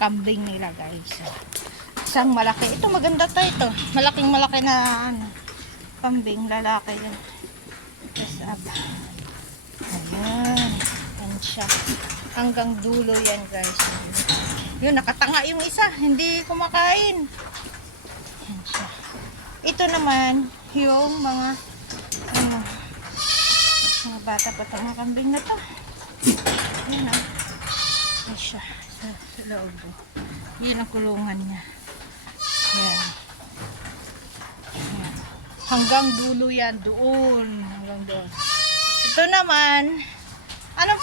kambing nila guys. Isang malaki. Ito maganda to ito. Malaking malaki na ano, kambing. Lalaki yan. Ayan. Yan siya. Hanggang dulo yan guys. Yun, nakatanga yung isa. Hindi kumakain. Yan siya. Ito naman, yung mga ano, mga bata pa itong mga kambing na to. Yan o. Yan siya. Sa loob. Yan ang kulungan niya. Yan. Yan. Hanggang dulo yan. Doon. Hanggang doon. Ito naman, anong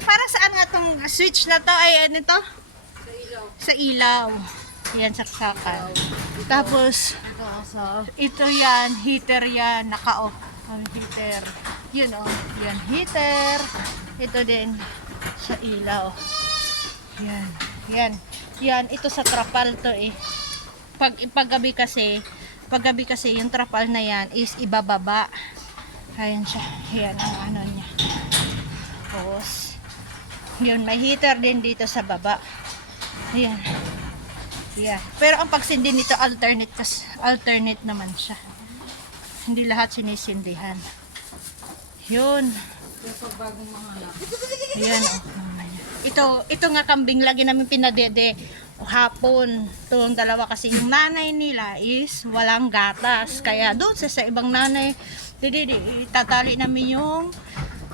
para saan nga itong switch na to? Ay, ano to? Sa ilaw. Yan, saksakan. Tapos, ito yan, heater yan, naka-off. Ang heater. Yun o, yan, heater. Ito din, sa ilaw. Yan, yan. Yan, ito sa trapal to eh. Paggabi kasi, yung trapal na yan is ibababa. Ayan siya. Yan ang ano niya. Tapos, yun, may heater din dito sa baba. Ayan. Yeah. Pero ang pagsindi nito alternate naman siya. Hindi lahat sinisindihan. Yun. Ayan oh. Ito nga kambing lagi namin pinadede hapon. Itong dalawa kasi yung nanay nila is walang gatas. Kaya doon sa ibang nanay, itatali namin yung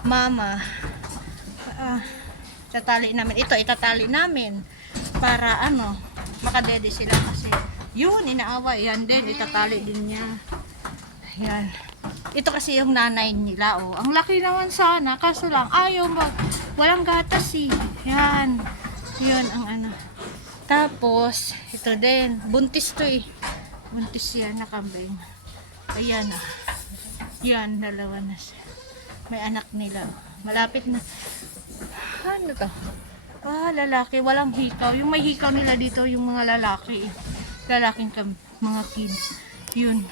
mama. Itatali namin para ano, makadede sila kasi yun, inaawa yan din, itatali din niya. Ayan. Ito kasi yung nanay nila, oh. Ang laki naman sana, kaso lang ayaw walang gatas eh. Yan. Yun ang ano. Tapos, ito din, buntis to eh. Buntis yan na kambing. Ayan ah. Yan, dalawa na siya. May anak nila. Malapit na. Ano to? Lalaki, walang hikaw. Yung may hikaw nila dito, yung mga lalaki. Lalaking mga kids. Yun.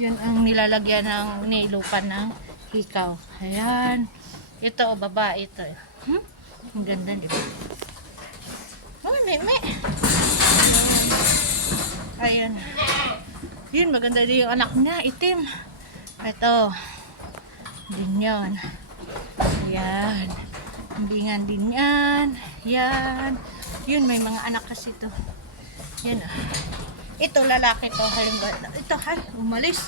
Yun ang nilalagyan ng nilupan ng hikaw. Ayan. Ito, babae ito. Ang ganda, di ba? Meme. Ayan. Yun, maganda din yung anak niya. Itim. Ito. Din yun. Ayan. Kambingan din yan. Yan. Yun, may mga anak kasi ito. Yan ah. Ito, lalaki to. Ito, umalis.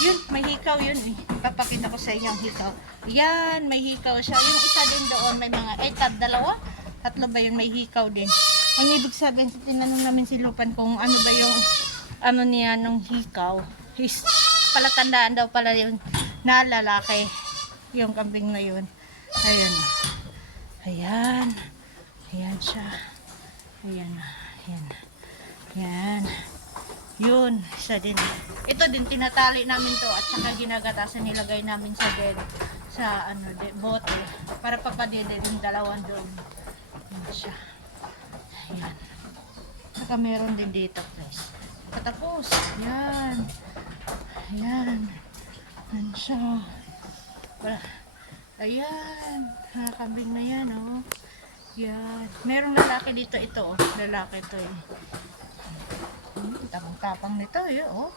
Yun, may hikaw yun eh. Papakita ko sa inyo ang hikaw. Yan, may hikaw siya. Yung isa din doon, may mga, dalawa? Tatlo ba yun, may hikaw din. Ang ibig sabihin, tinanong namin si Lupan kung ano ba yung, ano niya, nung hikaw. Palatandaan daw pala yun na lalaki. Yung kambing na yun. Ayan. Ayan. Ayan siya. Ayan. Ayan. Ayan. Yun. Isa din. Ito din, tinatali namin to at saka ginagatasan, nilagay namin sa bed. Sa ano, bote. Para papadede yung dalawang doon. Ayan siya. Ayan. Saka meron din dito, guys. Katapos. Ayan. Ayan. Ayan siya. Ayan. Kambing na yan, oh. Yan. Merong lalaki dito, ito, oh. Lalaki ito, eh. Tapang-tapang nito, eh, oh.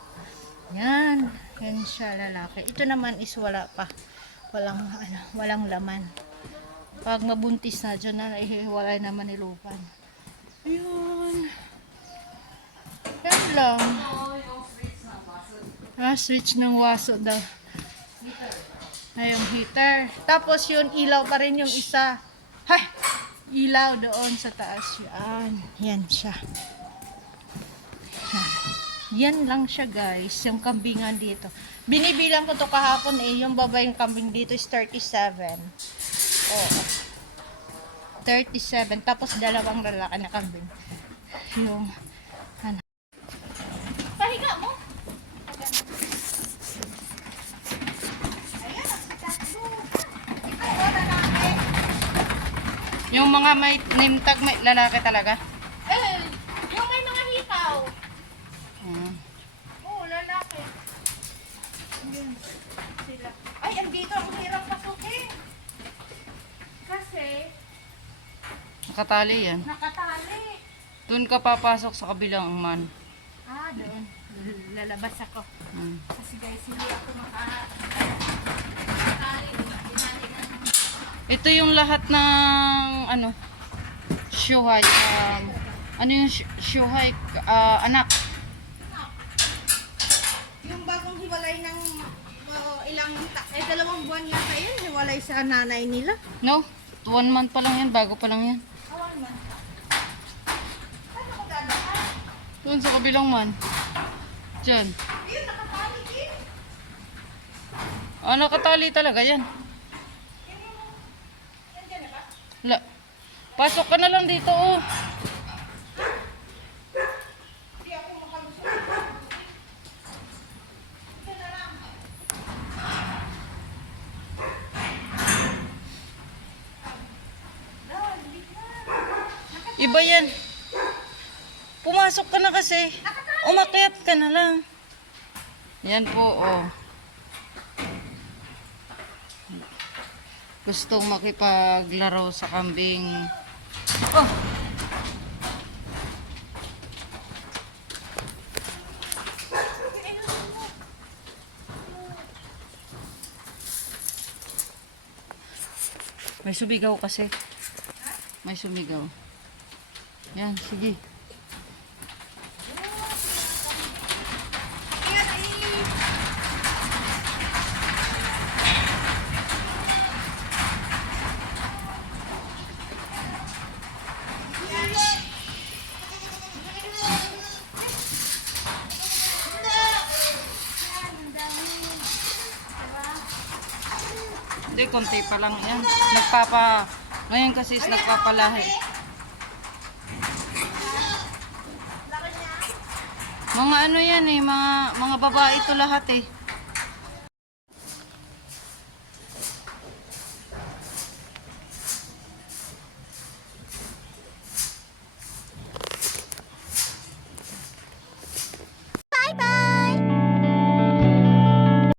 Yan. Yan siya, lalaki. Ito naman is wala pa. Walang laman. Pag mabuntis na dyan na, ihiwalay naman ni Lupan. Ayan. Yan lang. Switch ng waso daw. Ay, yung heater. Tapos yun, ilaw pa rin yung isa. Hay! Ilaw doon sa taas. Yan. Yan siya. Yan lang siya, guys. Yung kambingan dito. Binibilang ko to kahapon eh. Yung babaeng kambing dito is 37. Oo. 37. Tapos dalawang lalaki na kambing. Yung ano. Pahiga mo. Yung mga may name tag, may lalaki talaga? Yung may mga hikaw. Oo, lalaki. Yun, sila. Ay, andito ang hirap pasukin. Kasi, Nakatali yan. nakatali. Doon ka papasok sa kabilang man. Ah, doon. Lalabas ako. Hmm. Kasi guys, hindi ako Ito yung lahat ng ano, shuhay. Ano yung shuhay? Anak. Yung bagong hiwalay ng dalawang buwan yata yun, hiwalay sa nanay nila. No? 1 month pa lang yan. Bago pa lang yan. Awan man. Ano ko dadaan? Doon sa kabilang man. Diyan. Ayun, nakatali din. Nakatali talaga yan. Nandiyan na ba? La. Pasok ka na lang dito, oh. Hindi ako makalusot. Diyan na lang. Iba yan. Pumasok ka na kasi. Umakyat ka na lang. Yan po, oh. Gustong makipaglaro sa kambing. Oh! May sumigaw kasi. May sumigaw. Yan, sige. Hindi, konti pa lang yan. Ngayon kasi is nagpapalahi. Mga ano yan eh, mga babae ito lahat eh.